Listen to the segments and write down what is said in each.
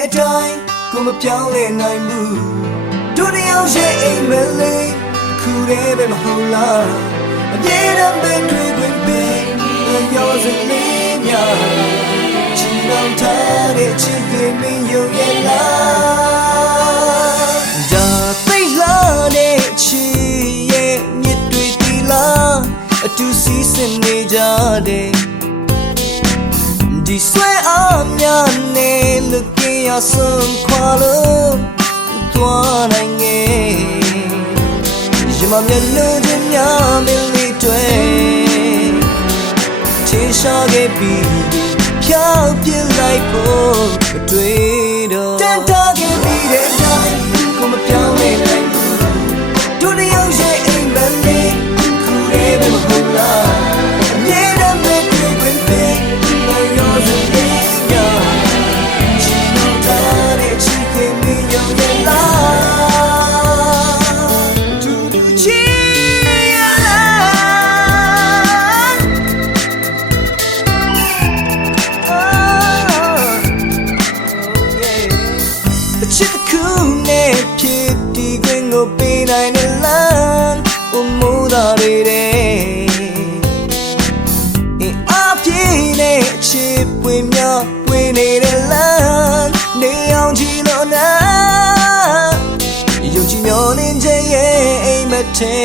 တဲ့အတိုင်းကိုမပြောင်းလဲနိုင်ဘူးတို့တယောက်ရဲ့အိမ်မလေးခုတည်းပဲမဟုတ်လားအပြည့်တမ်းပဲတွေ့ခွင့်ပေးရောစလေးများချီနှောင်ထားတဲ့ချစ်ခင်မင်းရုံရဲ့လားဒါသိလာတဲ့ချီရဲ့မြစ်တွေတီလားအတူစီးစင်နေကြတဲ့ ရဆုံးခွာလို့သွားနိုင်ငယ်ရမမျက်လုံးချင်းများမင်းလေးတွေချေရှာခဲ့ပြီးဖြောက်ပြလိုက်ဖို့မတွေ့တော့ ည့်နဲ့ချစ်ပွေများပွေနေတဲ့လမ်းနေအောင်ကြည့်လို့နာယုံကြည်မျှော်လင့်ချက်ရဲ့အိမ်မထဲ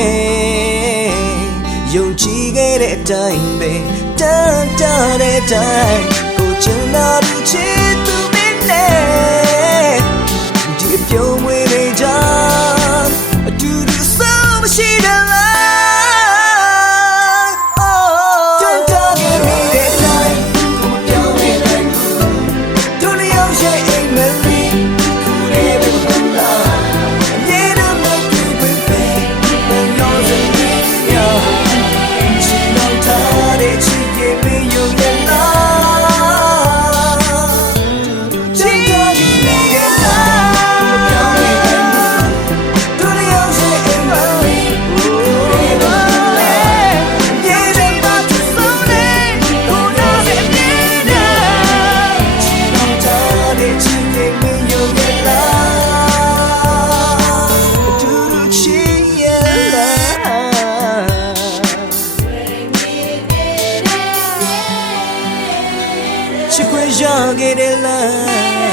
ယုံကြည်ခဲ့တဲ့အတိုင်းပဲတန်တတဲ့အတိုင်းကိုချင်လာသူချစ် ရခဲ့တဲ့လား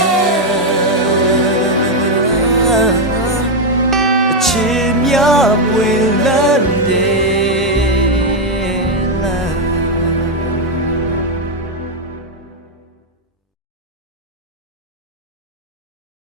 အချစ်များပွင့်လန်း